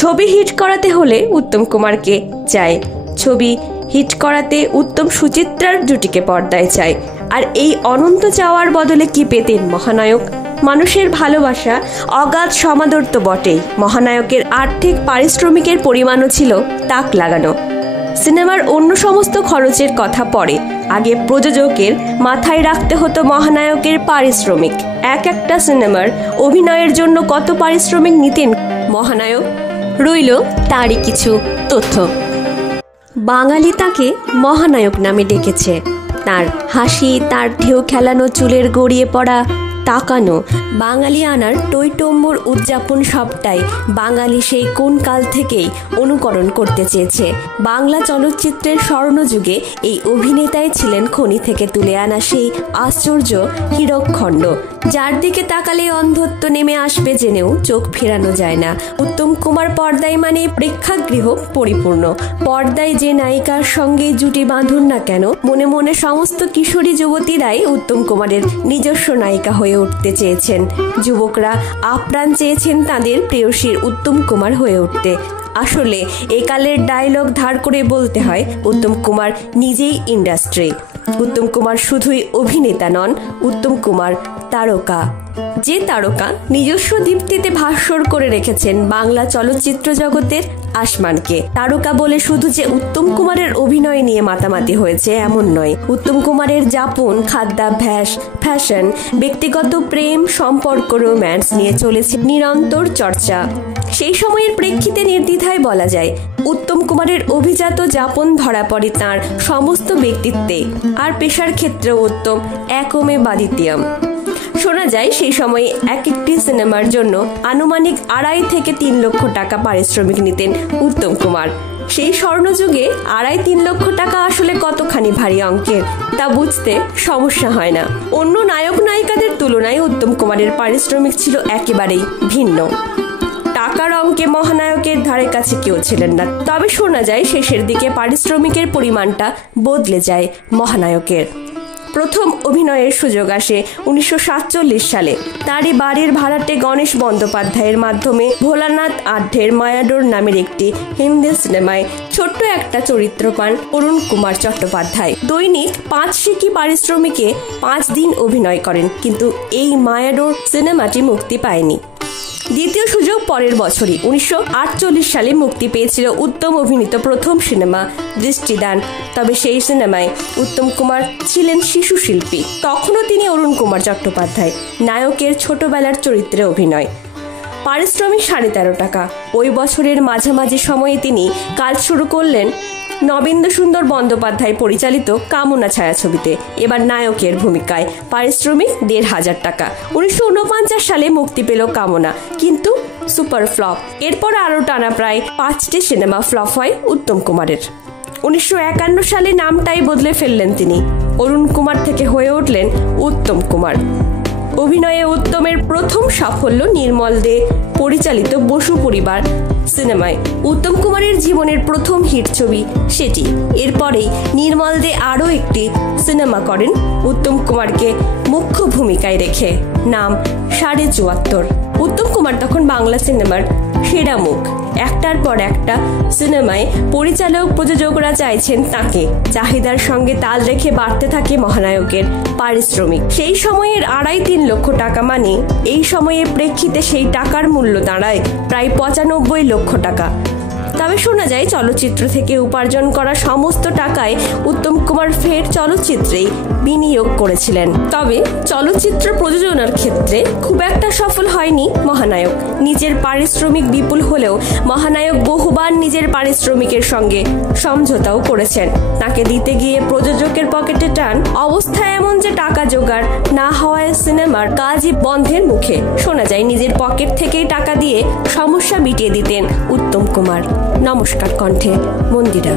ছবি হিট করাতে হলে উত্তম কুমারকে চায়, ছবি হিট করাতে উত্তম সুচিত্রার জুটিকে পর্দায় চায়। আর এই অনন্ত চাওয়ার বদলে কি পেতেন মহানায়ক? মানুষের ভালোবাসা, অগাধ সমাদর তো বটেই, মহানায়কের আর্থিক পারিশ্রমিকের পরিমাণও ছিল তাক লাগানো। সিনেমার অন্য সমস্ত খরচের কথা পরে, আগে প্রযোজকের মাথায় রাখতে হতো মহানায়কের পারিশ্রমিক। একটা সিনেমার অভিনয়ের জন্য কত পারিশ্রমিক নিতেন মহানায়ক, রইল তারই কিছু তথ্য। বাঙালি তাকে মহানায়ক নামে ডেকেছে। তার হাসি, তার ঢেউ খেলানো চুলের গড়িয়ে পড়া তাকানো, বাঙালি আনার টইটম্বর উদযাপন সবটাই বাঙালি সেই কোন কাল থেকেই অনুকরণ করতে চেয়েছে। বাংলা চলচ্চিত্রের স্বর্ণযুগে এই অভিনেতাই ছিলেন খনি থেকে তুলে আনা সেই আশ্চর্য হীরকখণ্ড, যার দিকে তাকালে অন্ধত্ব নেমে আসবে জেনেও চোখ ফেরানো যায় না। উত্তম কুমার পর্দায় মানে প্রেক্ষাগৃহ পরিপূর্ণ। পর্দায় যে নায়িকার সঙ্গে জুটি বাঁধুন না কেন, মনে মনে সমস্ত কিশোরী যুবতীরাই উত্তম কুমারের নিজস্ব নায়িকা হয়ে উঠতে চেয়েছেন। যুবকরা আপ্রাণ চেয়েছেন তাদের প্রেয়সীর উত্তম কুমার হয়ে উঠতে। আসলে একালের ডায়লগ ধার করে বলতে হয়, উত্তম কুমার নিজেই ইন্ডাস্ট্রি। উত্তম কুমার শুধুই অভিনেতা নন, উত্তম কুমার তারকা। যে তারকা নিজস্ব দীপ্তিতে ভাস্বর করে রেখেছেন বাংলা চলচ্চিত্র জগতের আসমানকে। তারকা বলে শুধু যে উত্তম কুমারের অভিনয় নিয়ে মাতামাতি হয়েছে এমন নয়। উত্তম কুমারের যাপন, খাদ্যাভ্যাস, ফ্যাশন, ব্যক্তিগত প্রেম, সম্পর্ক, রোম্যান্স নিয়ে চলেছে নিরন্তর চর্চা। সেই সময়ের প্রেক্ষিতে নির্দ্বিধায় বলা যায়, উত্তম কুমারের অভিজাত যাপন ধরা পড়ে তাঁর সমস্ত ব্যক্তিত্বে। আর পেশার ক্ষেত্রেও উত্তম একমে বাদিত্যম। শোনা যায় সেই সময়ে একটি সিনেমার জন্য আনুমানিক 2.5 থেকে 3 লক্ষ টাকা পারিশ্রমিক নিতেন উত্তম কুমার। সেই স্বর্ণযুগে 2.5-3 লক্ষ টাকা আসলে কতখানি ভারী অঙ্কের তা বুঝতে সমস্যা হয় না। অন্য নায়ক নায়িকাদের তুলনায় উত্তম কুমারের পারিশ্রমিক ছিল একেবারেই ভিন্ন। টাকার অঙ্কে মহানায়কের ধারে কাছে কেউ ছিলেন না। তবে শোনা যায় শেষের দিকে পারিশ্রমিকের পরিমাণটা বদলে যায় মহানায়কের। প্রথম অভিনয়ের সুযোগ আসে 1947 সালে। তারই বাড়ির ভাড়াটে গণেশ বন্দ্যোপাধ্যায়ের মাধ্যমে ভোলানাথ আঢ্যের মায়াডোর নামের একটি হিন্দি সিনেমায় ছোট্ট একটা চরিত্র পান অরুণ কুমার চট্টোপাধ্যায়। দৈনিক 5 সিকি পারিশ্রমিকে 5 দিন অভিনয় করেন, কিন্তু এই মায়াডোর সিনেমাটি মুক্তি পায়নি। দ্বিতীয় সুযোগ পরের বছরই 1948 সালে মুক্তি পেয়েছিল উত্তম অভিনীত প্রথম সিনেমা দৃষ্টিদান। তবে সেই সিনেমায় উত্তম কুমার ছিলেন শিশু শিল্পী। তখনও তিনি অরুণ কুমার চট্টোপাধ্যায় নায়কের ছোটবেলার চরিত্রে অভিনয়। পারিশ্রমিক 13.5 টাকা। ওই বছরের মাঝামাঝি সময়ে তিনি কাজ শুরু করলেন নবেন্দু সুন্দর বন্দ্যোপাধ্যায় পরিচালিত কামনা ছায়াছবিতে, এবার নায়কের ভূমিকায়। পারিশ্রমিক 1,500 টাকা। 1949 সালে মুক্তি পেল কামনা, কিন্তু সুপার ফ্লপ। এরপর আরও টানা প্রায় 5টি সিনেমা ফ্লপ হয় উত্তম কুমারের। 1951 সালে নামটাই বদলে ফেললেন তিনি। অরুণ কুমার থেকে হয়ে উঠলেন উত্তম কুমার। অভিনয়ে উত্তমের প্রথম সাফল্য নির্মল দে পরিচালিত বসু পরিবার সিনেমায়। উত্তম কুমারের জীবনের প্রথম হিট ছবি সেটি। এরপরেই নির্মল দে আরও একটি সিনেমা করেন উত্তম কুমারকে মুখ্য ভূমিকায় রেখে, নাম 74.5। উত্তম কুমার তখন বাংলা সিনেমার সেরা মুখ। একটার পর একটা সিনেমায় পরিচালক প্রযোজকরা চাইছেন তাকে। চাহিদার সঙ্গে তাল রেখে বাড়তে থাকে মহানায়কের পারিশ্রমিক। সেই সময়ের 2.5-3 লক্ষ টাকা মানে এই সময়ের প্রেক্ষিতে সেই টাকার মূল্য দাঁড়ায় প্রায় 95 লক্ষ টাকা। তবে শোনা যায় চলচ্চিত্র থেকে উপার্জন করা সমস্ত টাকায় উত্তম কুমার ফের চলচ্চিত্রেই বিনিয়োগ করেছিলেন। তবে চলচ্চিত্র প্রযোজনার ক্ষেত্রে খুব একটা সফল হয়নি মহানায়ক। নিজের পারিশ্রমিক বিপুল হলেও মহানায়ক বহুবার নিজের পারিশ্রমিকের সঙ্গে সমঝোতাও করেছেন। তাকে দিতে গিয়ে প্রযোজকের পকেটে টান। অবস্থা এমন যে টাকা জোগাড় না হওয়ায় সিনেমার কাজই বন্ধের মুখে। শোনা যায় নিজের পকেট থেকেই টাকা দিয়ে সমস্যা মিটিয়ে দিতেন উত্তম কুমার। নমস্কার কণ্ঠে মন্দিরা।